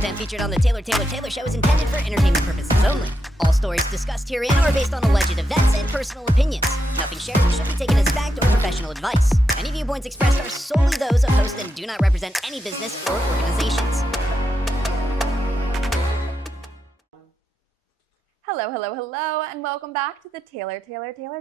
content featured on the Taylor Show is intended for entertainment purposes only. All stories discussed herein are based on alleged events and personal opinions. Nothing shared should be taken as fact or professional advice. Any viewpoints expressed are solely those of host and do not represent any business or organizations. Hello, and welcome back to the Taylor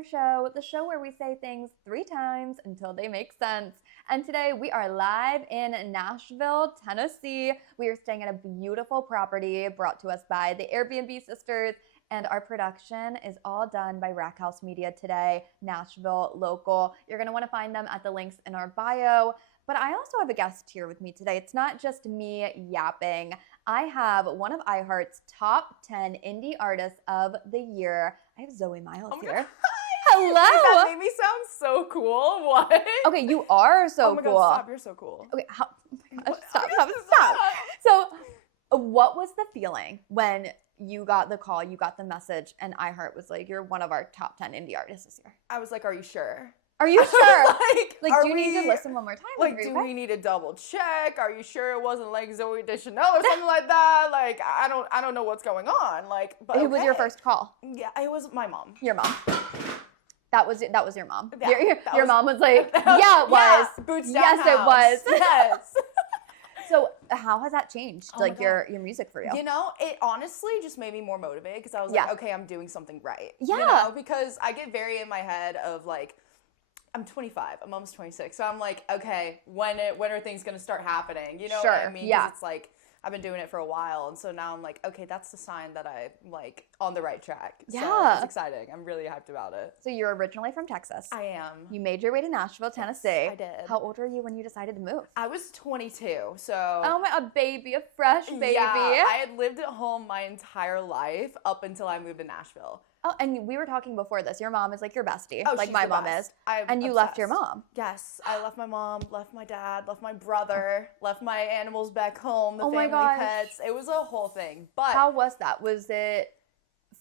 Show, the show where we say things 3 times until they make sense. And today we are live in Nashville, Tennessee. We are staying at a beautiful property brought to us by the Airbnb sisters, and our production is all done by Rackhouse Media today, Nashville local. You're going to want to find them at the links in our bio. But I also have a guest here with me today. It's not just me yapping. I have one of iHeart's top 10 indie artists of the year. I have Zoë Miles here. Hello. That made me sound so cool. What? Okay, you are so cool. Oh my God, stop. You're so cool. Okay, oh my gosh, stop. So what was the feeling when you got the call, you got the message, and iHeart was like, you're one of our top 10 indie artists this year? I was like, are you sure? Are you sure? like do you need to listen one more time? Like, do we need to double check? Are you sure it wasn't like Zoe Deschanel or something like that? Like, I don't know what's going on. Like, but Who was your first call? Yeah, it was my mom. Your mom. That was your mom. Yeah, your mom was like, yeah, it was. Yeah, boots down yes, house. it was. Yes. So how has that changed, Oh like your music for you? You know, it honestly just made me more motivated because I was like, okay, I'm doing something right. Yeah. You know, because I get very in my head of like, I'm 25. I'm almost 26. So I'm like, okay, when are things going to start happening? You know what I mean? Yeah. 'Cause it's like, I've been doing it for a while. And so now I'm like, okay, that's the sign that I'm like on the right track. Yeah. So it's exciting. I'm really hyped about it. So you're originally from Texas. I am. You made your way to Nashville, Tennessee. I did. How old were you when you decided to move? I was 22. So. Oh my, a baby, a fresh baby. Yeah, I had lived at home my entire life up until I moved to Nashville. Oh, and we were talking before this. Your mom is like your bestie, Oh, like she's my the mom best. is. I'm and you left your mom. Yes, I left my mom, left my dad, left my brother, left my animals back home, the Oh my family gosh. pets. It was a whole thing. But How was that? Was it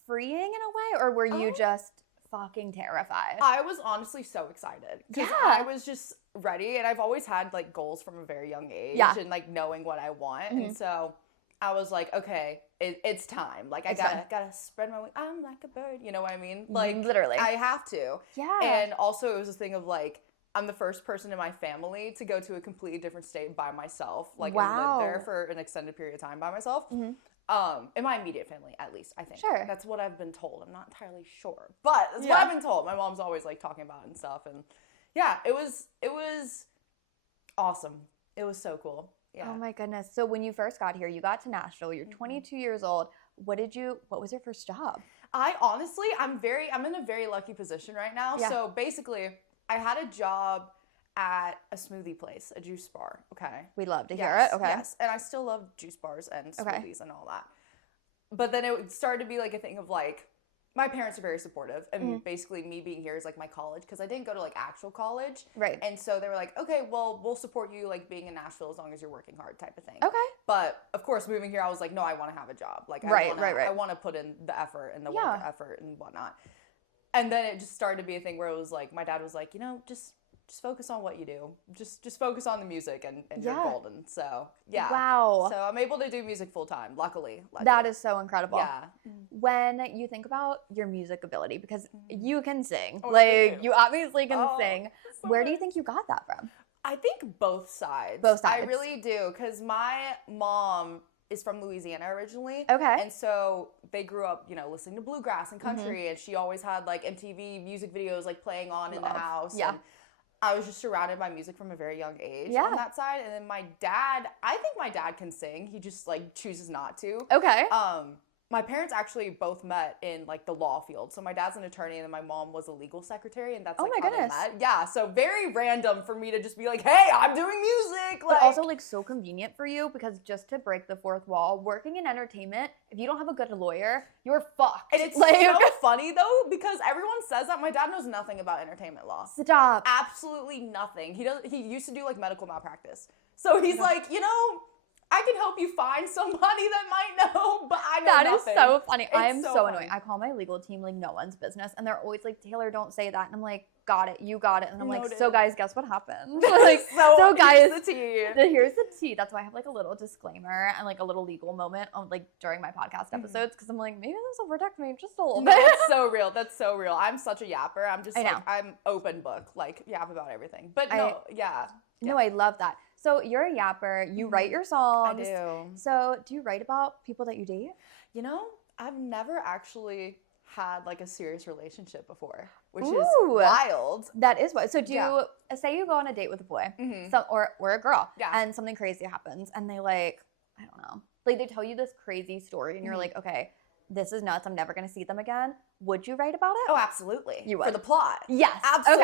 freeing in a way, or were you just fucking terrified? I was honestly so excited because I was just ready, and I've always had like goals from a very young age and like knowing what I want, and so I was like, okay, it's time. Like I gotta spread my wings. I'm like a bird. You know what I mean? Like literally, I have to. Yeah. And also it was a thing of like, I'm the first person in my family to go to a completely different state by myself. Like I lived there for an extended period of time by myself. In my immediate family, at least, I think. Sure. That's what I've been told. I'm not entirely sure, but that's what I've been told. My mom's always like talking about it and stuff, and yeah, it was awesome. It was so cool. Yeah. Oh my goodness. So when you first got here, you got to Nashville, you're 22 years old. What was your first job? I'm in a very lucky position right now. Yeah. So basically I had a job at a smoothie place, a juice bar. Okay. We'd love to hear it. Okay. Yes. And I still love juice bars and smoothies and all that. But then it started to be like a thing of like, my parents are very supportive, and basically me being here is like my college, because I didn't go to like actual college. Right. And so they were like, okay, well, we'll support you like being in Nashville as long as you're working hard type of thing. Okay. But of course, moving here, I was like, no, I want to have a job. Like, right. I want to put in the effort and the work effort and whatnot. And then it just started to be a thing where it was like, my dad was like, you know, just focus on what you do. Just focus on the music and you're golden. So, yeah. Wow. So I'm able to do music full time, luckily. That is so incredible. Yeah. When you think about your music ability, because you can sing, Oh, like you obviously can sing. So Where do you think you got that from? I think both sides. Both sides. I really do, because my mom is from Louisiana originally. Okay. And so they grew up, you know, listening to bluegrass and country, and she always had like MTV music videos like playing on in the house. Yeah. And I was just surrounded by music from a very young age Yeah. on that side. And then my dad, I think my dad can sing. He just like chooses not to. Okay. My parents actually both met in like the law field. So my dad's an attorney and then my mom was a legal secretary, and that's like my how goodness. they met. Yeah, so very random for me to just be like, hey, I'm doing music. But also like so convenient for you, because just to break the fourth wall, working in entertainment, if you don't have a good lawyer, you're fucked. And it's like, so funny though, because everyone says that. My dad knows nothing about entertainment law. Stop. Absolutely nothing. He used to do like medical malpractice. So he's like, you know, I can help you find somebody that might know, but I know That nothing. is so funny. It's I'm so funny. annoying. I call my legal team like no one's business, and they're always like, Taylor, don't say that. And I'm like, got it, you got it. And I'm like, Noted. so guys, guess what happened? Like, so guys, here's the tea. here's the tea. That's why I have like a little disclaimer and like a little legal moment on like during my podcast episodes, because I'm like, maybe this will protect me just a little bit. That's so real. That's so real. I'm such a yapper. I'm just I know. like, I'm open book, like yap about everything. But yeah. No, I love that. So you're a yapper. You write your songs. I do. So do you write about people that you date? You know, I've never actually had like a serious relationship before, which Ooh. is wild. That is what. So do you, say you go on a date with a boy, or a girl, and something crazy happens, and they like, I don't know, like they tell you this crazy story, and you're like, okay, this is nuts. I'm never gonna see them again. Would you write about it? Oh, absolutely. You would. For the plot. Yes. Absolutely.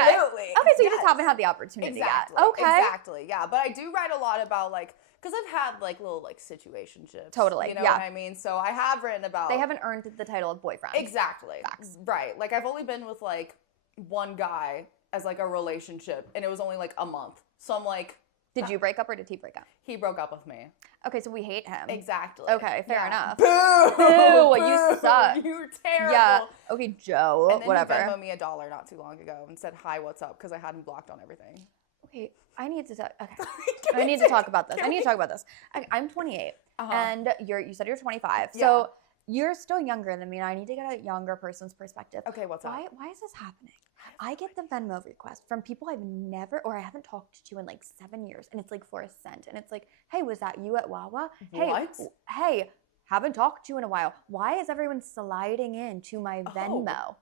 Okay, so you just haven't had the opportunity Exactly. yet. Okay. Exactly. Yeah. But I do write a lot about like, because I've had like little like situationships. Totally. You know what I mean? So I have written about. They haven't earned the title of boyfriend. Exactly. Facts. Right. Like I've only been with like one guy as like a relationship, and it was only like a month. So I'm like. Did you break up or did he break up? He broke up with me. Okay, so we hate him. Exactly. Okay, fair enough. Boo! Boo! You suck. You're terrible. Yeah. Okay, Joe. And then whatever. he Venmoed me $1 not too long ago and said, "Hi, what's up?" Because I had him blocked on everything. Okay, I need to talk. Okay, I need to talk about this. I'm 28, and you said you're 25. So you're still younger than me, and I need to get a younger person's perspective. Okay, what's up? Why is this happening? I get the Venmo request from people I've never, or I haven't talked to in like 7 years, and it's like for a cent, and it's like, hey, was that you at Wawa? What? Hey, haven't talked to you in a while. Why is everyone sliding into my Venmo?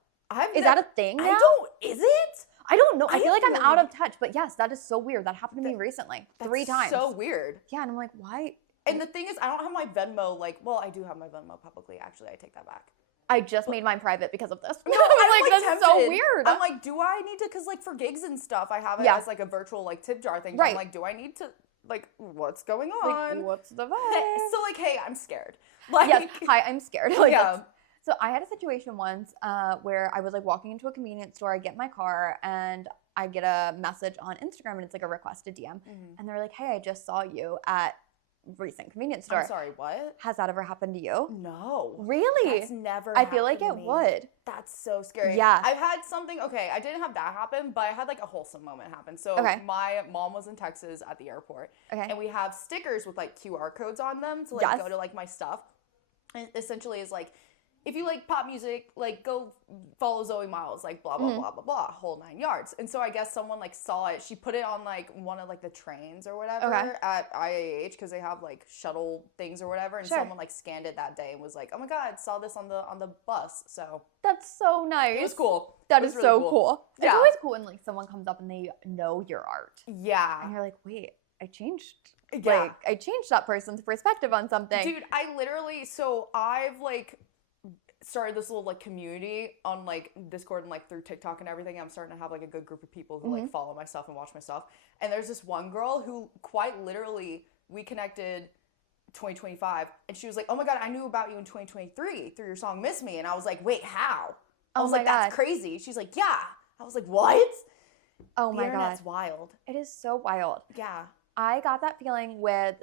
Is that a thing now? Is it? I don't know. I feel like I'm really- out of touch, but yes, that is so weird. That happened to me recently, 3 times. So weird. Yeah, and I'm like, why? And the thing is, I don't have my Venmo, like, well, I do have my Venmo publicly, actually, I take that back. I just made mine private because of this. No, I'm like, that's so tempted. weird. I'm like, do I need to, because like for gigs and stuff, I have it as like a virtual like tip jar thing. But I'm like, do I need to, like, what's going on? Like, what's the vibe? So like, hey, I'm scared. Like, Yes, hi, I'm scared. Like, yeah. So I had a situation once where I was like walking into a convenience store, I get in my car, and I get a message on Instagram, and it's like a requested DM. And they're like, hey, I just saw you at recent convenience store. I'm sorry, what? Has that ever happened to you? No. Really? That's never I feel like happened it to me. would. That's so scary. Yeah. I've had something, okay, I didn't have that happen, but I had like a wholesome moment happen. So my mom was in Texas at the airport. Okay. And we have stickers with like QR codes on them to like go to like my stuff. And it essentially is like, if you like pop music, like go follow Zoë Miles, like blah, blah, blah, blah, blah, whole 9 yards. And so I guess someone like saw it. She put it on like one of like the trains or whatever at IAH because they have like shuttle things or whatever. And someone like scanned it that day and was like, oh my God, saw this on the bus. So that's so nice. it was cool. That is really so cool. Yeah. It's always cool when like someone comes up and they know your art. Yeah. And you're like, wait, I changed. Yeah. Like I changed that person's perspective on something. Dude, I literally, so I've like started this little like community on like Discord and like through TikTok and everything. I'm starting to have like a good group of people who like follow my stuff and watch my stuff. And there's this one girl who quite literally we connected 2025 and she was like, oh my God, I knew about you in 2023 through your song Miss Me. And I was like, wait, how? I was like, that's crazy. She's like, yeah. I was like, what? Oh my God. The internet's wild. It is so wild. Yeah. I got that feeling with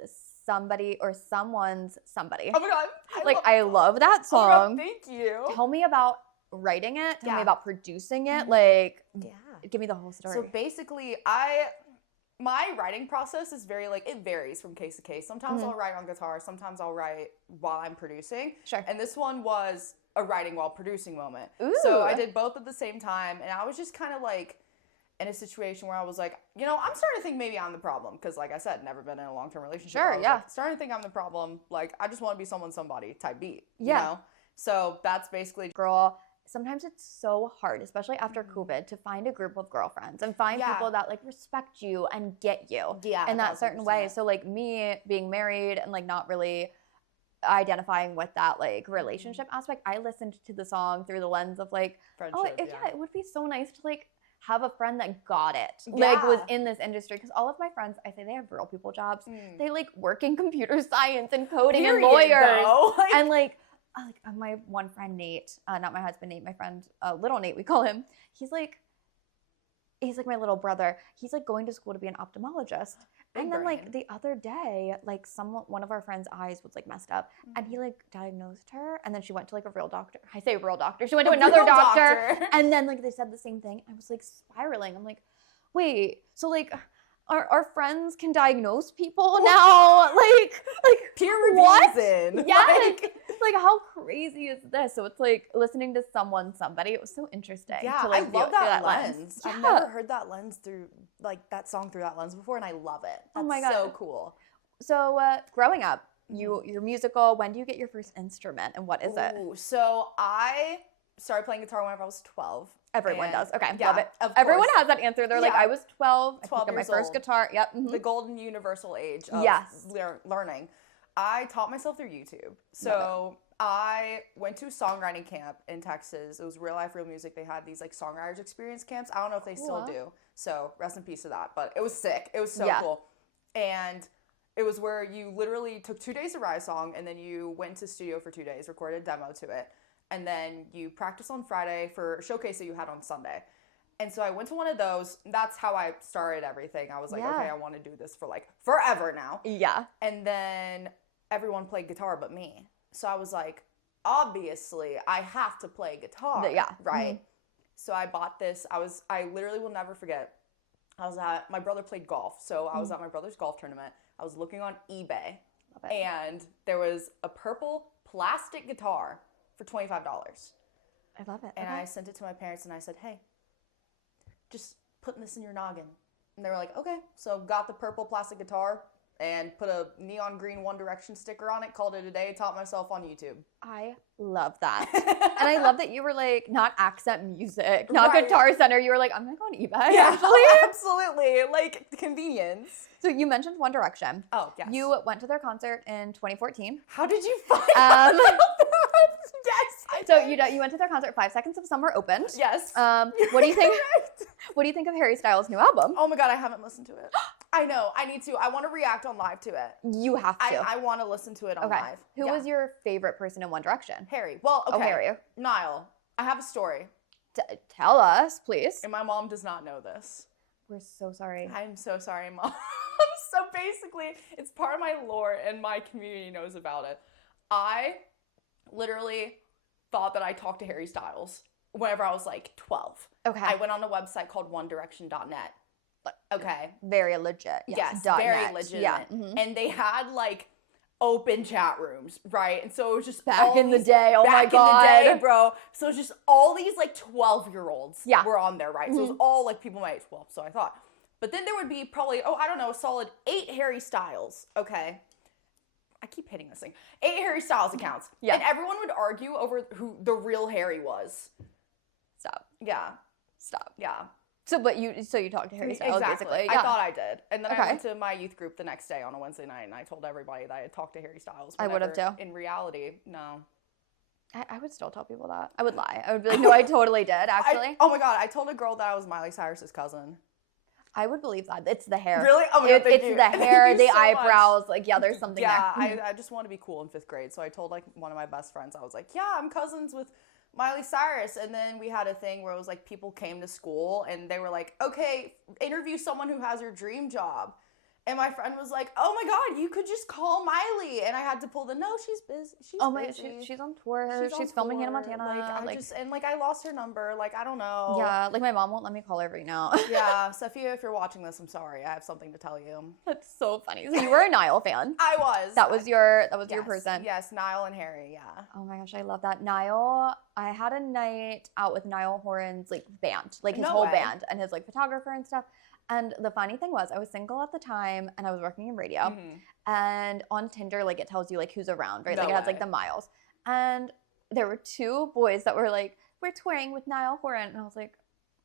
somebody or someone's somebody. Oh my God. I love that Oh my God, song. thank you. Tell me about writing it. Tell me about producing it. Like, give me the whole story. So basically, my writing process is very like, it varies from case to case. Sometimes I'll write on guitar. Sometimes I'll write while I'm producing. Sure. And this one was a writing while producing moment. Ooh. So I did both at the same time. And I was just kind of like in a situation where I was like, you know, I'm starting to think maybe I'm the problem. Because like I said, never been in a long-term relationship. Sure, Like, starting to think I'm the problem. Like, I just want to be somebody type beat. Yeah. You know? So that's basically... Girl, sometimes it's so hard, especially after COVID, to find a group of girlfriends and find people that like respect you and get you in that certain way. So like me being married and like not really identifying with that like relationship aspect, I listened to the song through the lens of like, friendship, it would be so nice to like have a friend that got it, like was in this industry. Because all of my friends, I say they have real people jobs. They like work in computer science and coding and lawyers. And like my one friend Nate, not my husband Nate, my friend little Nate, we call him. He's like he's like my little brother. He's like going to school to be an ophthalmologist. Big And then brain. like the other day, like one of our friends' eyes was like messed up, and he like diagnosed her, and then she went to like a real doctor. I say real doctor. She went to another real doctor, and then like they said the same thing. I was like spiraling. I'm like, wait, so like our friends can diagnose people now? Like peer what? reviews in. Yes. Like how crazy is this? So it's like listening to somebody. It was so interesting. Yeah, to, like, I love that lens. lens. Yeah. I've never heard that lens through, like, that song through that lens before, and I love it. That's Oh my God. so cool. So growing up, you're musical. When do you get your first instrument, and what is it? Ooh, so I started playing guitar whenever I was 12. Everyone and- does. Okay, yeah, love it. of Everyone course. has that answer. They're like, Yeah. I was 12. 12 I picked up my years first old. guitar. Yep. The golden universal age of Yes. learning. I taught myself through YouTube. So I went to songwriting camp in Texas. It was Real Life, Real Music. They had these like songwriters experience camps. I don't know if they still do. So rest in peace to that. But it was sick. It was so cool. And it was where you literally took 2 days to write a song, and then you went to studio for 2 days, recorded a demo to it, and then you practiced on Friday for a showcase that you had on Sunday. And so I went to one of those. That's how I started everything. I was like, okay, I want to do this for like forever now. Yeah. And then everyone played guitar but me. So I was like, obviously, I have to play guitar. Yeah. Right? Mm-hmm. So I bought this. I literally will never forget. My brother played golf. So I was at my brother's golf tournament. I was looking on eBay. Love it. And there was a purple plastic guitar for $25. I love it. And I sent it to my parents and I said, hey, just putting this in your noggin. And they were like, okay. So got the purple plastic guitar and put a neon green One Direction sticker on it, called it a day, taught myself on YouTube. I love that. And I love that you were like, not accent music, not Guitar Center. You were like, I'm going to go on eBay. Yeah, Actually. absolutely. Like, convenience. So you mentioned One Direction. Oh, yes. You went to their concert in 2014. How did you find out about that? Yes. So you went to their concert. 5 Seconds of Summer opened. Yes. What do you think? What do you think of Harry Styles' new album? Oh my God, I haven't listened to it. I know. I need to. I want to react on live to it. You have to. I want to listen to it on live. Who was your favorite person in One Direction? Harry. Well, okay. Oh, Harry. Niall. I have a story. Tell us, please. And my mom does not know this. We're so sorry. I'm so sorry, Mom. So basically, it's part of my lore and my community knows about it. I literally thought that I talked to Harry Styles whenever I was like 12. Okay. I went on a website called onedirection.net. Okay. Very legit. Yes, .net. very legitimate. Yeah. Mm-hmm. And they had like open chat rooms, right? And so it was just Back in the day, oh my God. Back in the day, bro. So it's just all these like 12-year-olds were on there, right? Mm-hmm. So it was all like people my age, 12, so I thought. But then there would be probably, I don't know, a solid 8 Harry Styles, okay? I keep hitting this thing. 8 Harry Styles accounts. Yeah. And everyone would argue over who the real Harry was. Stop. Yeah. Stop. Yeah. So you talked to Harry Styles, exactly. basically. I Yeah. thought I did. And then I went to my youth group the next day on a Wednesday night, and I told everybody that I had talked to Harry Styles. I would have too. In reality, no. I would still tell people that. I would lie. I would be like, no, I totally did, actually. Oh my God, I told a girl that I was Miley Cyrus's cousin. I would believe that. It's the hair. Really? Oh my God, thank it's you. the hair, Thank you the so eyebrows. much. Like, yeah, there's something there. Yeah, I just want to be cool in 5th grade. So I told like one of my best friends, I was like, yeah, I'm cousins with Miley Cyrus. And then we had a thing where it was like people came to school and they were like, okay, interview someone who has your dream job. And my friend was like, oh my God, you could just call Miley. And I had to pull the, no, she's busy. She's on tour. She's filming Hannah Montana. I lost her number. Like, I don't know. Yeah, like my mom won't let me call her right now. Yeah, Sophia, if you're watching this, I'm sorry. I have something to tell you. That's so funny. So you were a Niall fan. I was. That was your person. Yes, Niall and Harry, yeah. Oh my gosh, I love that. Niall, I had a night out with Niall Horan's like band, like his whole band and his like photographer and stuff. And the funny thing was, I was single at the time and I was working in radio. Mm-hmm. And on Tinder, like it tells you like who's around, right? Like it has like the miles. And there were 2 boys that were like, we're touring with Niall Horan. And I was like,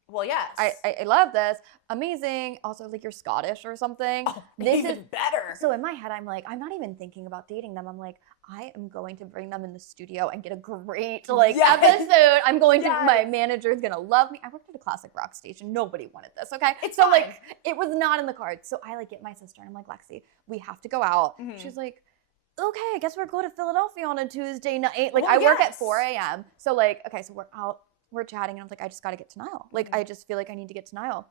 well, yes. I love this. Amazing. Also, like, you're Scottish or something. Oh, this is better. So in my head, I'm like, I'm not even thinking about dating them. I'm like, I am going to bring them in the studio and get a great, episode. I'm going to, my manager is going to love me. I worked at a classic rock station. Nobody wanted this, okay? It's so, fine. like, it was not in the cards. So I, like, get my sister and I'm like, Lexi, we have to go out. Mm-hmm. She's like, okay, I guess we're going to Philadelphia on a Tuesday night. Like, I work at 4 a.m. So, like, okay, so we're out. We're chatting, and I'm like, I just got to get to Niall. Like, I just feel like I need to get to Niall.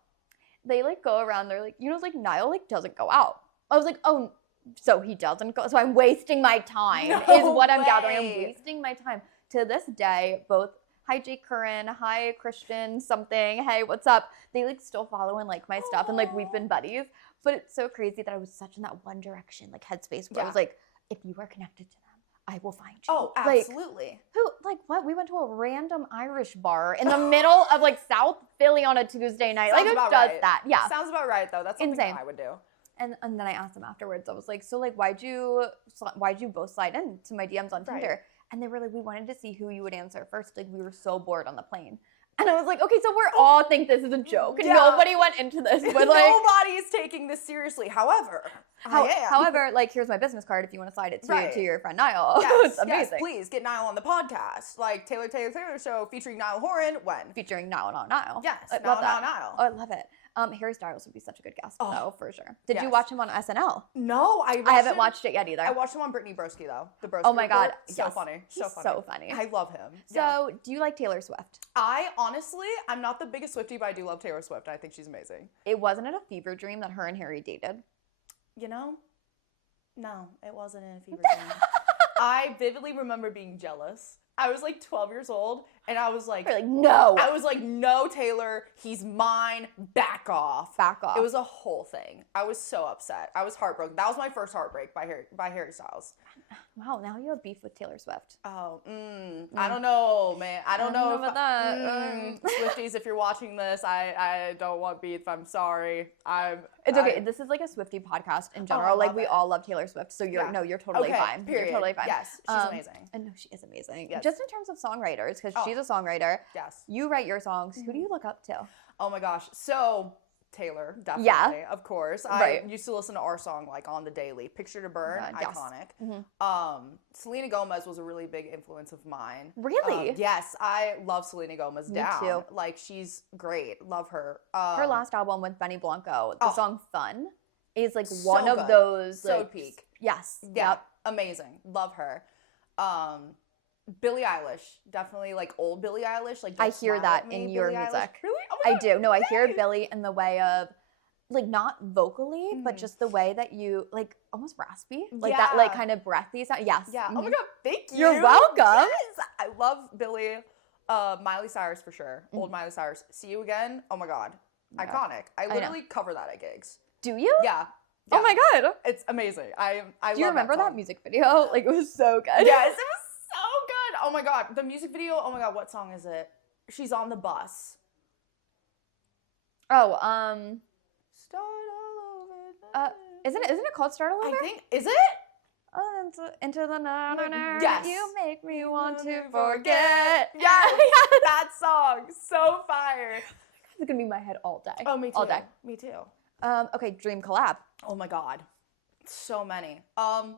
they like go around, they're like, like Niall like doesn't go out. I was like, oh, so he doesn't go, so I'm wasting my time is what I'm gathering. I'm wasting my time. To this day, both hi Jake Curran, hi Christian something, hey, what's up? They like still follow and like my stuff and like we've been buddies. But it's so crazy that I was such in that One Direction like headspace where I was like, if you are connected to them, I will find you. Oh, absolutely. What? We went to a random Irish bar in the middle of like South Philly on a Tuesday night. Sounds like who about does right. that? Yeah. Sounds about right though. That's something insane. I would do. And then I asked them afterwards. I was like, so like why'd you both slide into my DMs on Tinder? And they were like, we wanted to see who you would answer first. Like we were so bored on the plane. And I was like, okay, so we're all think this is a joke. And nobody went into this with like nobody is taking this seriously. However, like here's my business card if you want to slide it to your friend Niall. Yes, it's amazing. Yes, please get Niall on the podcast. Like Taylor Show featuring Niall Horan when? Featuring Niall. Yes, Niall. Oh, I love it. Harry Styles would be such a good guest though, for sure. Did you watch him on SNL? No, I haven't watched it yet either. I watched him on Brittany Broski though. The Broski. Oh my God, so funny. So funny. I love him. So, do you like Taylor Swift? I'm not the biggest Swiftie, but I do love Taylor Swift. I think she's amazing. Wasn't it a fever dream that her and Harry dated? No, it wasn't a fever dream. I vividly remember being jealous. I was like 12 years old, and I was like, no. I was like, no, Taylor, he's mine. Back off. Back off. It was a whole thing. I was so upset. I was heartbroken. That was my first heartbreak by Harry Styles. Wow, now you have beef with Taylor Swift. Oh, I don't know, man. I don't know about that. Swifties, if you're watching this, I don't want beef. I'm sorry. It's okay. This is like a Swiftie podcast in general. Like we all love Taylor Swift, so you're totally fine. Period. You're totally fine. Yes, she's amazing. And no, she is amazing. Yes. Just in terms of songwriters, because she's a songwriter. Yes. You write your songs. Who do you look up to? Oh my gosh. So Taylor, definitely. Yeah. Of course. Right. I used to listen to our song like on the daily. Picture to Burn, yes. iconic. Mm-hmm. Selena Gomez was a really big influence of mine. Really? Yes, I love Selena Gomez. Me too. Like she's great. Love her. Her last album with Benny Blanco, the song Fun, is like so one of good. those So like, peak. Yes. Yeah. Yep. Amazing. Love her. Billie Eilish, definitely like old Billie Eilish. Like I hear that in your Billie music. Eilish. Really? Oh my God. I do. No, I hear Billie in the way of like not vocally, but just the way that you like almost raspy, like that like kind of breathy sound. Yes. Yeah. Oh my God. Thank you. You're welcome. Yes. I love Billie. Miley Cyrus for sure. Old Miley Cyrus. See You Again. Oh my God. Yeah. Iconic. I literally cover that at gigs. Do you? Yeah. Oh my God. It's amazing. I Do you remember that that music video? Like it was so good. Yes, it was so good. Oh my God. The music video. Oh my God. What song is it? She's on the bus. Oh, Start all over. isn't it called Start All Over? I think, is it? Into the night. Yes. You make me want to forget. Yes. That song. So fire. It's gonna be in my head all day. Oh, me too. All day. Me too. Okay, dream collab. Oh my God. So many. I'm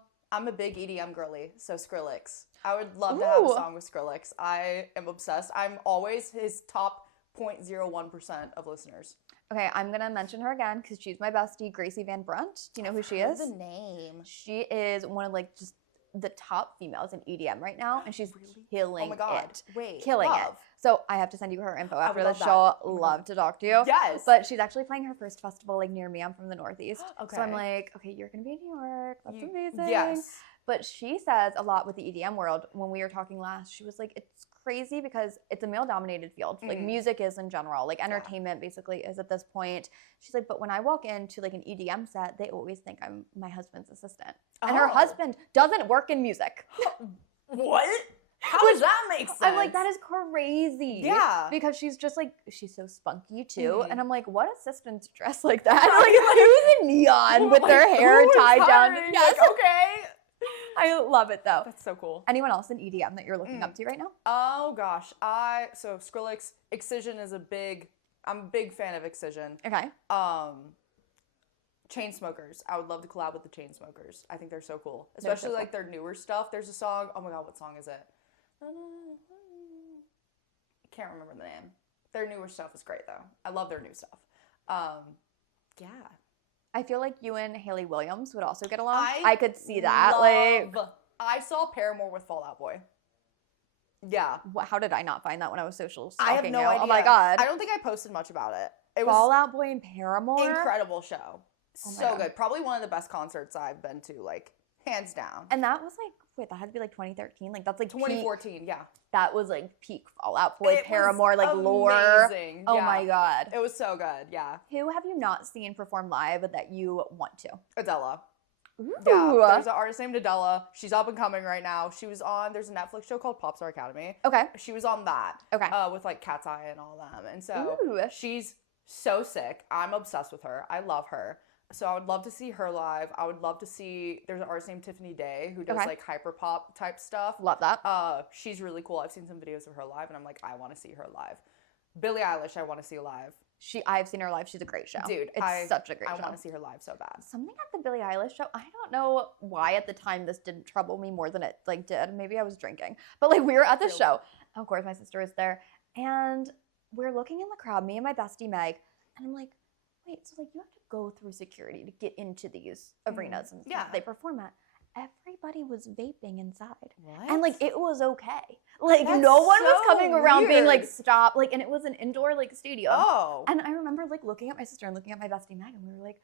a big EDM girly, so Skrillex. I would love to have a song with Skrillex. I am obsessed. I'm always his top 0.01% of listeners. Okay, I'm gonna mention her again because she's my bestie, Gracie Van Brunt. Do you know who she is? The name. She is one of like just the top females in EDM right now, and she's killing Oh my God. it. Wait. Killing it. So I have to send you her info after the show. Love to talk to you. Yes. But she's actually playing her first festival like near me. I'm from the Northeast. Okay. So I'm like, okay, you're gonna be in New York. That's amazing. Yes. But she says a lot with the EDM world. When we were talking last, she was like, it's crazy because it's a male-dominated field. Like music is in general. Like entertainment basically is at this point. She's like, but when I walk into like an EDM set, they always think I'm my husband's assistant. And her husband doesn't work in music. What? How does that make sense? I'm like, that is crazy. Yeah. Because she's just like, she's so spunky too. And I'm like, what assistants dress like that? Like, who's in neon with their hair tied down? Yes. Like, okay. I love it though. That's so cool. Anyone else in EDM that you're looking up to right now? Oh gosh. So Skrillex, Excision is I'm a big fan of Excision. Okay. Chainsmokers. I would love to collab with the Chainsmokers. I think they're so cool. Especially like their newer stuff. There's a song, oh my God, what song is it? I can't remember the name. Their newer stuff is great though. I love their new stuff. Yeah. I feel like you and Hayley Williams would also get along. I could see that. Like, I saw Paramore with Fall Out Boy. Yeah. How did I not find that when I was social I have stalking no you? idea. Oh my God. I don't think I posted much about it. Fall Out Boy and Paramore. Incredible show. Oh my So God. good. Probably one of the best concerts I've been to, like, hands down. And that was like, wait, that had to be like 2013. Like that's like 2014, yeah. That was like peak Fall Out Boy, It Paramore, was like lore. amazing. Oh Yeah. my God. It was so good, yeah. Who have you not seen perform live that you want to? Adela. Ooh. Yeah, there's an artist named Adela. She's up and coming right now. She was on, there's a Netflix show called Popstar Academy. Okay. She was on that. Okay. With like Cat's Eye and all them. And so Ooh. she's so sick. I'm obsessed with her. I love her. So I would love to see her live. I would love to see, there's an artist named Tiffany Day who does like hyper pop type stuff. Love that. She's really cool. I've seen some videos of her live and I'm like, I want to see her live. Billie Eilish, I want to see live. I've seen her live. She's a great show. Dude, it's such a great show. I want to see her live so bad. Something at the Billie Eilish show, I don't know why at the time this didn't trouble me more than it like did. Maybe I was drinking. But like we were at the show. Of course my sister was there. And we're looking in the crowd, me and my bestie Meg, and I'm like, wait, so like you have to go through security to get into these arenas and stuff they perform at. Everybody was vaping inside. What? And like it was okay. Like That's no one was so coming around being like weird. stop. Like and it was an indoor like stadium. Oh. And I remember like looking at my sister and looking at my bestie Meg and we were like,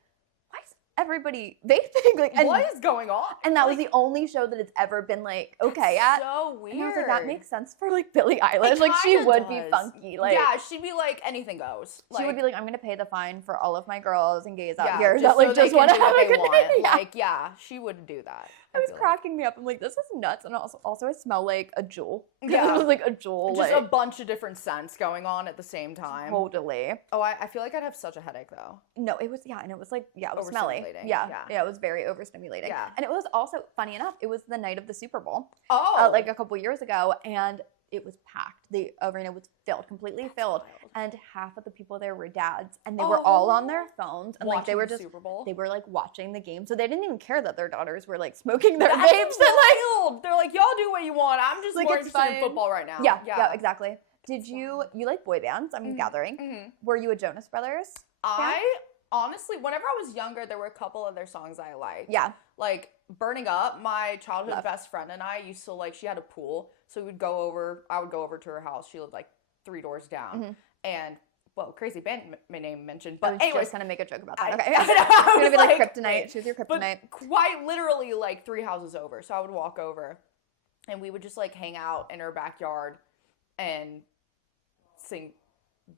why is everybody vaping? Like and, what is going on? and that was the only show that it's ever been like okay at. So weird. And I was like, that makes sense for like Billie Eilish. Like she kinda would be does. funky. Like yeah, she'd be like anything goes. she would be like, I'm gonna pay the fine for all of my girls and gays out yeah, here just that like so they just can want to do have what a they good want. day. Yeah. Like, yeah, she would do that. It was feel like. cracking me up. I'm like, this is nuts. And also I smell like a jewel. Yeah. It was like a jewel. Just like, a bunch of different scents going on at the same time. totally. Oh, I feel like I'd have such a headache though. No, it was, and it was like, it was smelly. Overstimulating, Yeah, yeah. it was very overstimulating. Yeah. And it was also, funny enough, it was the night of the Super Bowl, Oh. like a couple years ago, and it was packed. The arena was filled, completely filled, and half of the people there were dads, and they were all on their phones, and like they were the just, Super Bowl. they were like watching the game, so they didn't even care that their daughters were like smoking their That's vapes. And, like, wild. They're like, y'all do what you want. I'm just Like, more it's interested in fine. football right now. yeah, exactly. Did you like boy bands? I'm gathering. Mm-hmm. Were you a Jonas Brothers? I honestly, whenever I was younger, there were a couple of their songs I liked. Yeah. Like Burning Up, my childhood best friend and I used to like, she had a pool. So I would go over to her house. She lived like 3 doors down. And, well, crazy band name mentioned. But I was anyways. just going to make a joke about that. I Okay. know, It's I going to was be like like, kryptonite. wait. Choose your But kryptonite. quite literally like 3 houses over. So I would walk over and we would just like hang out in her backyard and sing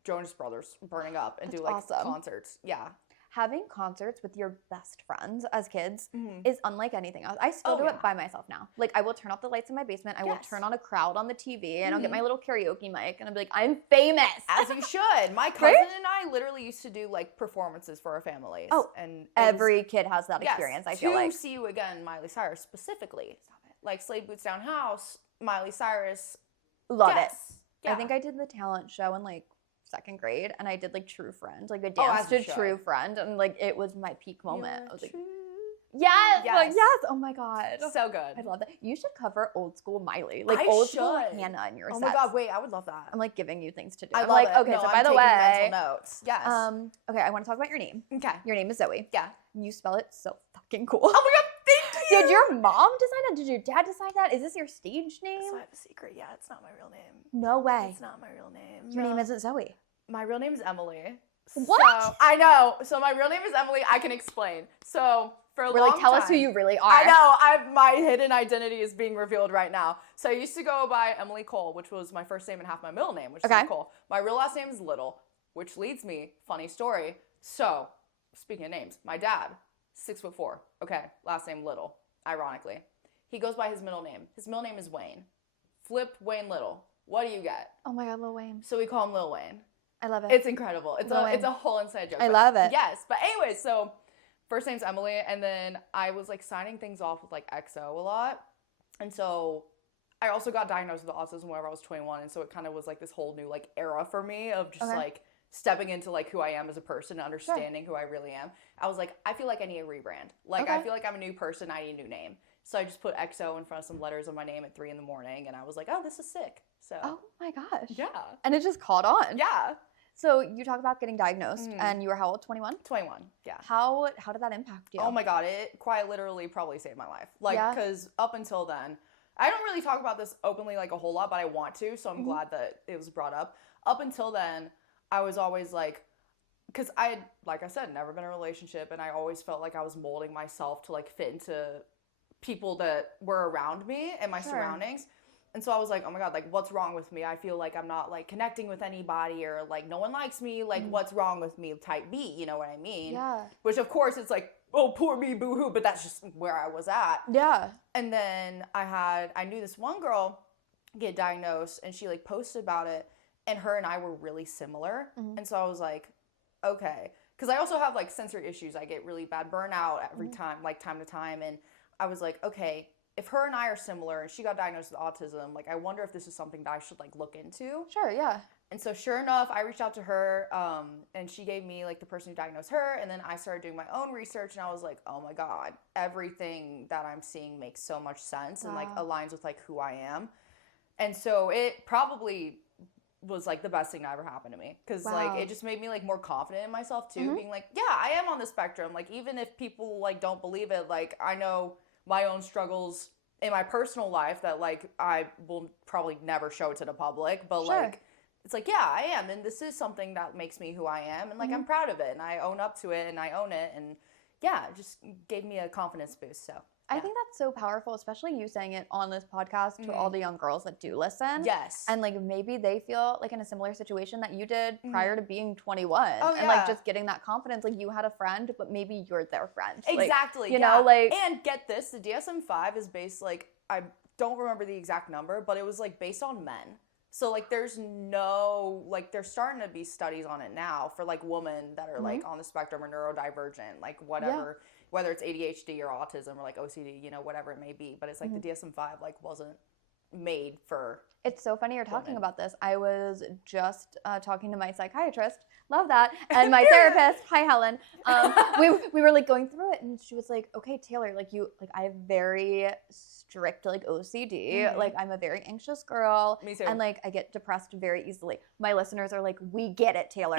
Jonas Brothers Burning Up and That's do like awesome. concerts. Yeah. Having concerts with your best friends as kids is unlike anything else. I still do it by myself now. Like I will turn off the lights in my basement. I will turn on a crowd on the TV and I'll get my little karaoke mic and I'll be like, I'm famous. As you should. My cousin and I literally used to do like performances for our families. Oh, and every kid has that experience, I feel like. To See You Again, Miley Cyrus specifically. Like Slade Boots Down House, Miley Cyrus. Love it. Yeah. I think I did the talent show in like 2nd grade and I did like True Friend, like a Oh, dance as you to should. True Friend, and like it was my peak moment. I was like, Yes. like, yes, oh my God. So good. I love that. You should cover old school Miley, like I old school should. Hannah in your Oh sets. my God, wait, I would love that. I'm like giving you things to do. I I'm love like, it. okay, No, so I'm by the taking way, mental notes. Yes. okay, I want to talk about your name. Okay. Your name is Zoe. Yeah. You spell it so fucking cool. Oh my God, thank you. Did your mom decide that? Did your dad decide that? Is this your stage name? So I have a secret. Yeah, it's not my real name. No way. It's not my real name. Your name isn't Zoe. My real name is Emily. What? So, I know. So my real name is Emily. I can explain. So for a We're long like, tell time, us who you really are. I know. My hidden identity is being revealed right now. So I used to go by Emily Cole, which was my first name and half my middle name, which is Nicole. My real last name is Little, which leads me, funny story. So, speaking of names, my dad, 6'4". Okay, last name Little, ironically. He goes by his middle name. His middle name is Wayne. Flip Wayne Little. What do you get? Oh my God, Lil Wayne. So we call him Lil Wayne. I love it. It's incredible. It's Lil Wayne. a whole inside joke. I but love it. Yes, but anyways, so first name's Emily, and then I was like signing things off with like XO a lot, and so I also got diagnosed with autism whenever I was 21, and so it kind of was like this whole new like era for me of just like stepping into like who I am as a person, understanding who I really am. I was like, I feel like I need a rebrand. Like I feel like I'm a new person. I need a new name. So I just put XO in front of some letters of my name at 3 a.m, and I was like, oh, this is sick. So Oh my gosh. yeah, And it just caught on. yeah. So you talk about getting diagnosed, and you were how old? 21? 21. Yeah. How did that impact you? Oh my God, it quite literally probably saved my life. Like, because up until then, I don't really talk about this openly like a whole lot, but I want to, so I'm glad that it was brought up. Up until then, I was always like because like I said, never been in a relationship, and I always felt like I was molding myself to like fit into people that were around me and my surroundings. And so I was like, oh my God, like, what's wrong with me? I feel like I'm not, like, connecting with anybody, or, like, no one likes me. Like, what's wrong with me type B, you know what I mean? Yeah. Which, of course, it's like, oh, poor me, boo-hoo. But that's just where I was at. Yeah. And then I knew this one girl get diagnosed, and she, like, posted about it. And her and I were really similar. And so I was like, okay. Because I also have, like, sensory issues. I get really bad burnout every time, like, time to time. And I was like, okay, if her and I are similar and she got diagnosed with autism, like, I wonder if this is something that I should, like, look into. Sure, yeah. And so sure enough, I reached out to her, and she gave me, like, the person who diagnosed her, and then I started doing my own research, and I was like, oh my God, everything that I'm seeing makes so much sense and, like, aligns with, like, who I am. And so it probably was, like, the best thing that ever happened to me, because, like, it just made me, like, more confident in myself, too, being like, yeah, I am on the spectrum. Like, even if people, like, don't believe it, like, I know my own struggles in my personal life that, like, I will probably never show to the public, but like, it's like, yeah, I am, and this is something that makes me who I am, and like, I'm proud of it, and I own up to it, and I own it, and yeah, it just gave me a confidence boost. So I think that's so powerful, especially you saying it on this podcast to all the young girls that do listen. Yes. And like, maybe they feel like in a similar situation that you did prior to being 21. Oh, and like, just getting that confidence, like you had a friend, but maybe you're their friend. Exactly. Like, you know, like, and get this, the DSM-5 is based, like, I don't remember the exact number, but it was like based on men. So like, there's no, like, there's starting to be studies on it now for like women that are like on the spectrum or neurodivergent, like whatever, whether it's ADHD or autism or like OCD, you know, whatever it may be. But it's like the DSM-5 like wasn't made for. It's so funny you're talking about this. I was just talking to my psychiatrist, love that, and my therapist, hi Helen. We were like going through it, and she was like, okay, Taylor, like you, like I have very strict like OCD, like I'm a very anxious girl. Me too. And like I get depressed very easily. My listeners are like, we get it, Taylor.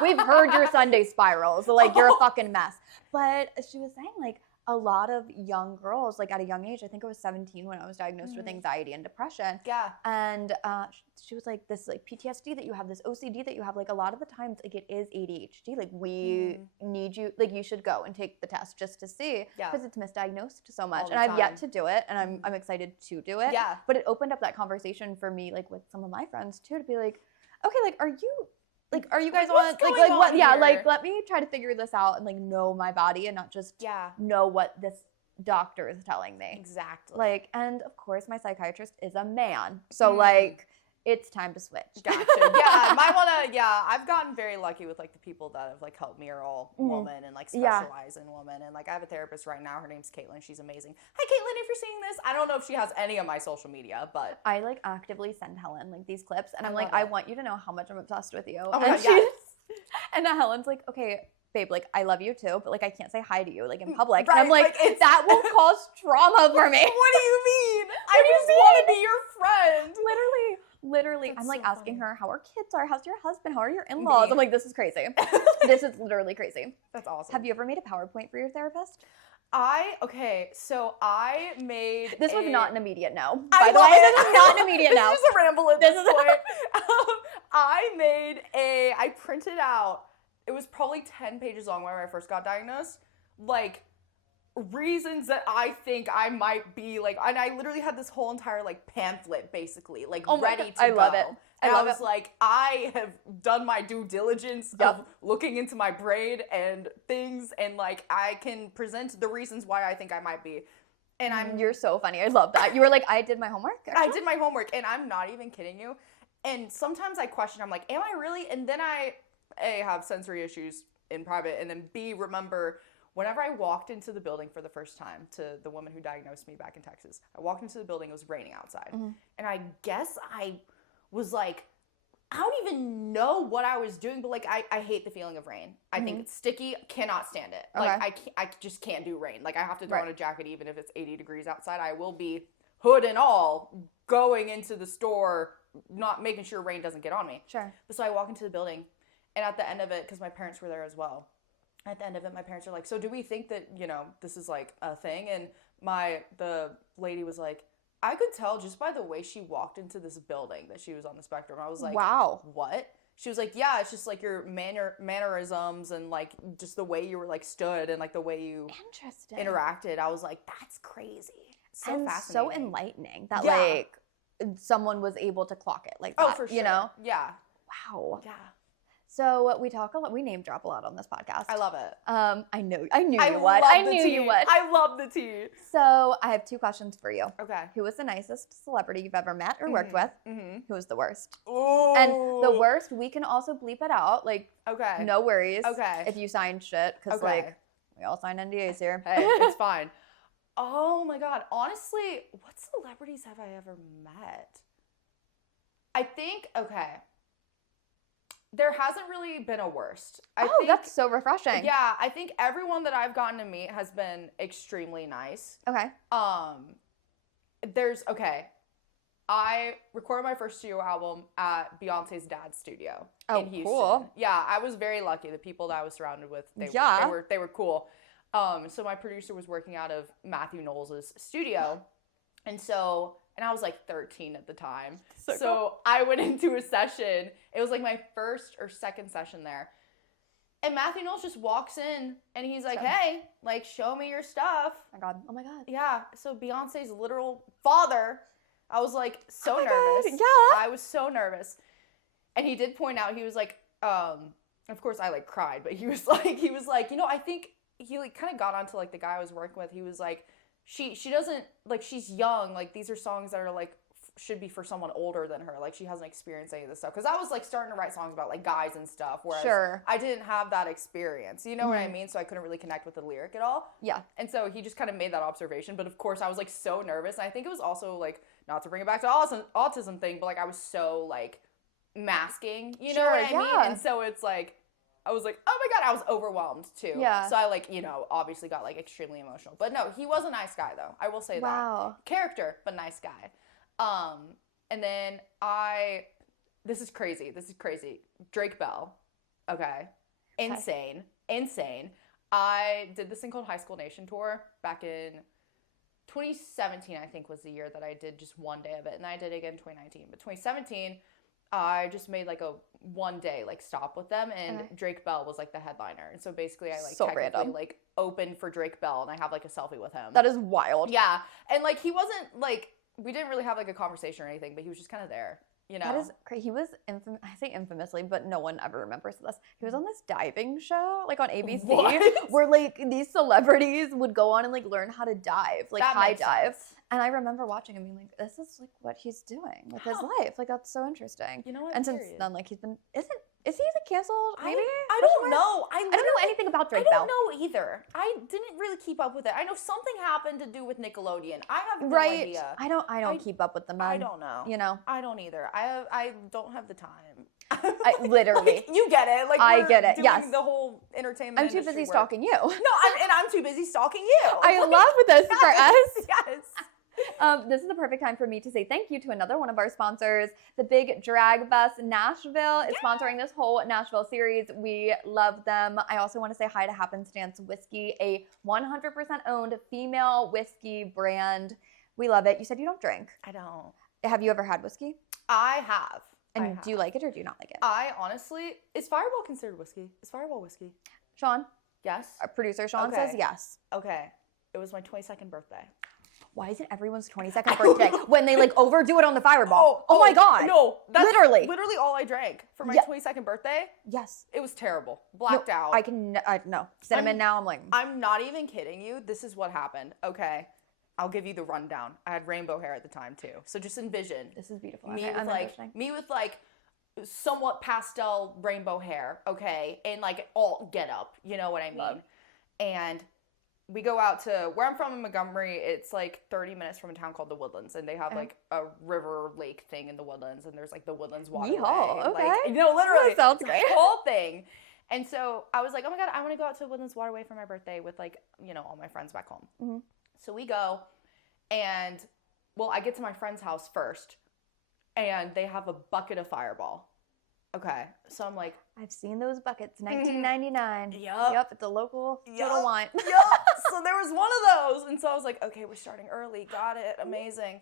We've heard your Sunday spirals, so like you're a fucking mess. But she was saying like, a lot of young girls, like at a young age, I think I was 17 when I was diagnosed with anxiety and depression. Yeah. And she was like, this like PTSD that you have, this OCD that you have, like a lot of the times, like it is ADHD. Like we need you, like you should go and take the test just to see. Yeah. Because it's misdiagnosed so much. And I've yet to do it, and I'm excited to do it. Yeah. But it opened up that conversation for me, like with some of my friends too, to be like, okay, like are you guys on like what? Yeah, like let me try to figure this out and like know my body and not just know what this doctor is telling me. Exactly. Like, and of course my psychiatrist is a man, so like it's time to switch. Gotcha. Yeah, might wanna. Yeah, I've gotten very lucky with like the people that have like helped me are all women and like specialize in women. And like I have a therapist right now. Her name's Caitlin. She's amazing. Hi, Caitlin. If you're seeing this, I don't know if she has any of my social media, but I like actively send Helen like these clips, and I'm like, I want you to know how much I'm obsessed with you. Oh my God, yes. And Helen's like, okay, babe, like I love you too, but like I can't say hi to you like in public. Right, and I'm like that will cause trauma for me. What do you mean? I just want to be your friend. Literally, That's I'm like so asking her how our kids are, how's your husband, how are your in-laws? I'm like, this is crazy. This is literally crazy. That's awesome. Have you ever made a PowerPoint for your therapist? So I made this was not an immediate no. By the way, this is not an immediate no. This is just a ramble at this point. I printed out, it was probably 10 pages long when I first got diagnosed, like reasons that I think I might be like, and I literally had this whole entire like pamphlet basically, like ready to go. I love it. And I was like, I have done my due diligence of looking into my brain and things, and like I can present the reasons why I think I might be. And you're so funny. I love that. You were like, I did my homework. Actually. I did my homework, and I'm not even kidding you. And sometimes I question, I'm like, am I really? And then I, A, have sensory issues in private, and then B, remember whenever I walked into the building for the first time to the woman who diagnosed me back in Texas, I walked into the building, it was raining outside. And I guess I was like, I don't even know what I was doing, but like, I hate the feeling of rain. I think it's sticky, cannot stand it. Okay. Like, I just can't do rain. Like, I have to throw on a jacket even if it's 80 degrees outside. I will be hood and all going into the store, not making sure rain doesn't get on me. Sure. But so I walk into the building, and at the end of it, because my parents were there as well, at the end of it, my parents are like, so do we think that, you know, this is like a thing? And the lady was like, I could tell just by the way she walked into this building that she was on the spectrum. I was like, wow. What? she was like, yeah, it's just like your mannerisms and like just the way you were like stood and like the way you interacted. I was like, that's crazy. So and fascinating. So enlightening that like someone was able to clock it like that. Oh, for sure. You know? Yeah. Wow. Yeah. So we talk a lot. We name drop a lot on this podcast. I love it. I knew you would. I knew you would. I love the tea. So I have 2 questions for you. Okay. Who was the nicest celebrity you've ever met or worked with? Who was the worst? Ooh. And the worst, we can also bleep it out. Like, okay. No worries. Okay. If you signed shit, because like we all sign NDAs here. Hey, it's fine. Oh my God. Honestly, what celebrities have I ever met? I think, there hasn't really been a worst. I think, that's so refreshing. Yeah, I think everyone that I've gotten to meet has been extremely nice. Okay. I recorded my first studio album at Beyonce's dad's studio in Houston. Cool. Yeah, I was very lucky. The people that I was surrounded with, they were cool. So my producer was working out of Matthew Knowles' studio. And I was like 13 at the time. So cool. I went into a session. It was like my first or second session there. And Matthew Knowles just walks in and he's like, hey, like, show me your stuff. Oh my God. Yeah. So Beyonce's literal father, I was like so nervous. God. Yeah. I was so nervous. And he did point out, he was like, of course I like cried, but he was like, you know, I think he like kind of got onto like the guy I was working with. He was like, she doesn't, like, she's young. Like, these are songs that are like, should be for someone older than her. Like, she hasn't experienced any of this stuff. Because I was like starting to write songs about like guys and stuff. Whereas I didn't have that experience. You know what I mean? So I couldn't really connect with the lyric at all. Yeah. And so he just kind of made that observation. But of course I was like so nervous. And I think it was also like, not to bring it back to autism thing, but like I was so like masking, you know what I mean? And so it's like, I was like, oh my God, I was overwhelmed too. Yeah. So I like, you know, obviously got like extremely emotional. But no, he was a nice guy though. I will say that. Character, but nice guy. And then this is crazy. Drake Bell. Okay. Insane. I did this thing called High School Nation Tour back in 2017, I think was the year that I did just one day of it. And I did it again in 2019. But 2017, I just made like a one day like stop with them, and Drake Bell was like the headliner. And so basically I like technically like opened for Drake Bell, and I have like a selfie with him. That is wild. Yeah. And like he wasn't like, we didn't really have like a conversation or anything, but he was just kind of there. You know? That is crazy. He was I say infamously, but no one ever remembers this. He was on this diving show, like on ABC, where like these celebrities would go on and like learn how to dive, like high dive. Sense. And I remember watching him being like, this is like what he's doing with his life. Like, that's so interesting. You know what? And since then, like, he's been, is he like canceled? Maybe? I don't know. I don't know anything about Drake Bell. I don't know either. I didn't really keep up with it. I know something happened to do with Nickelodeon. I have no idea. I don't keep up with them. I don't know. You know? I don't either. I don't have the time. Literally. Like, you get it. Like, I get it. Doing the whole entertainment I'm too busy stalking you. No, I'm too busy stalking you. I love this for us. Yes. This is the perfect time for me to say thank you to another one of our sponsors. The Big Drag Fest Nashville is sponsoring this whole Nashville series. We love them. I also want to say hi to Happenstance Whiskey, a 100% owned female whiskey brand. We love it. You said you don't drink. I don't. Have you ever had whiskey? I have. And do you like it or do you not like it? I honestly, is Fireball considered whiskey? Is Fireball whiskey? Sean? Yes. Our producer Sean says yes. Okay. It was my 22nd birthday. Why is it everyone's 22nd birthday when they like overdo it on the Fireball? Oh my God. No, that's literally all I drank for my 22nd birthday. Yes. It was terrible. Blacked out. No. Cinnamon now, I'm like. I'm not even kidding you. This is what happened. Okay. I'll give you the rundown. I had rainbow hair at the time too. So just envision. This is beautiful. Me with like somewhat pastel rainbow hair, okay? And like all get up, you know what I mean? Love. And we go out to where I'm from in Montgomery. It's like 30 minutes from a town called the Woodlands, and they have like a river lake thing in the Woodlands, and there's like the Woodlands waterway. Yeehaw, okay. Like, you know, literally. That sounds great. The whole thing. And so I was like, oh my God, I want to go out to the Woodlands waterway for my birthday with like, you know, all my friends back home. Mm-hmm. So we go, and well, I get to my friend's house first, and they have a bucket of Fireball. Okay, so I'm like, I've seen those buckets, $19.99. Yep. At the local Total Wine. Yep. So there was one of those, and so I was like, okay, we're starting early. Got it. Amazing.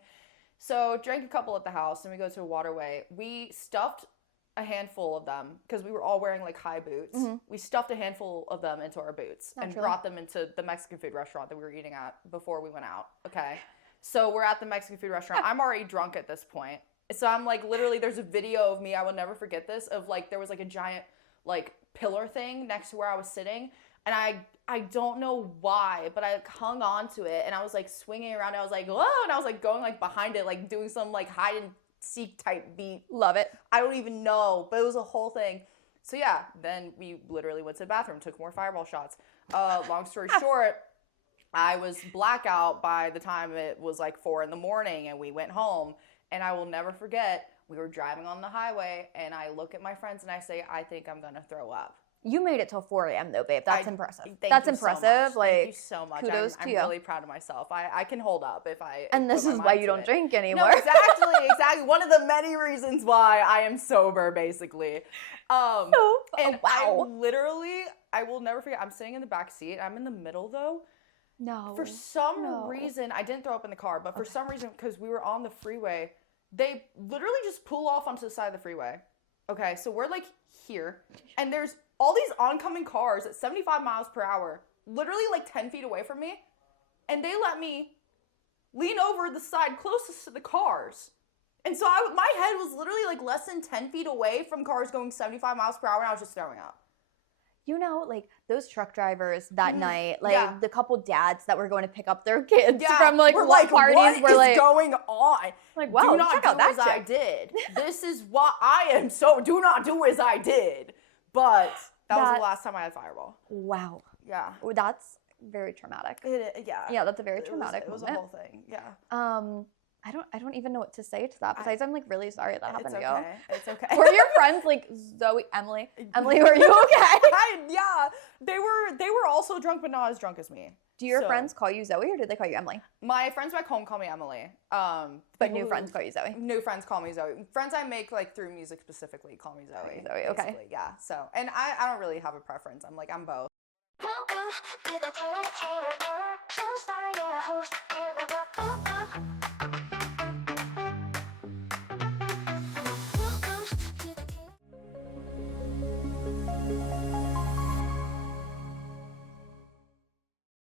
So drank a couple at the house, and we go to a waterway. We stuffed a handful of them, because we were all wearing like high boots. We stuffed a handful of them into our boots and brought them into the Mexican food restaurant that we were eating at before we went out. Okay. So we're at the Mexican food restaurant. I'm already drunk at this point. So I'm like, literally, there's a video of me, I will never forget this, of like, there was like a giant like pillar thing next to where I was sitting. And I don't know why, but I like, hung on to it, and I was like swinging around. I was like, whoa, and I was like going like behind it, like doing some like hide and seek type beat. Love it. I don't even know, but it was a whole thing. So yeah, then we literally went to the bathroom, took more fireball shots. Long story short, I was blackout by the time it was like 4 a.m, and we went home. And I will never forget, we were driving on the highway, and I look at my friends and I say, I think I'm gonna throw up. You made it till 4 a.m. though, babe. That's impressive. That's impressive. So much. Like, thank you so much. Kudos to you. I'm really proud of myself. I can hold up if I. And this is why you don't drink anymore. No, exactly. One of the many reasons why I am sober, basically. And wow. I will never forget. I'm sitting in the back seat. I'm in the middle though. No. For some reason, I didn't throw up in the car, but for some reason, because we were on the freeway, they literally just pull off onto the side of the freeway. Okay, so we're like here, and there's all these oncoming cars at 75 miles per hour, literally like 10 feet away from me, and they let me lean over the side closest to the cars. And so my head was literally like less than 10 feet away from cars going 75 miles per hour, and I was just throwing up. You know, like those truck drivers that night, like the couple dads that were going to pick up their kids from like parties were like, going on? Like, wow, do not do as I did. This is what I am. So do not do as I did. But that was the last time I had Fireball. Wow. Yeah. That's very traumatic. Yeah, that's a very traumatic moment. It was a whole thing. Yeah. I don't even know what to say to that. Besides, I'm like really sorry that happened to you. It's okay. Were your friends like Zoe, Emily, were you okay? Yeah, they were also drunk, but not as drunk as me. Do your friends call you Zoe, or did they call you Emily? My friends back home call me Emily. But new friends call you Zoe. New friends call me Zoe. Friends I make like through music specifically call me Zoe. Zoe, okay. Yeah. So, and I don't really have a preference. I'm both. Welcome to the Taylor Show.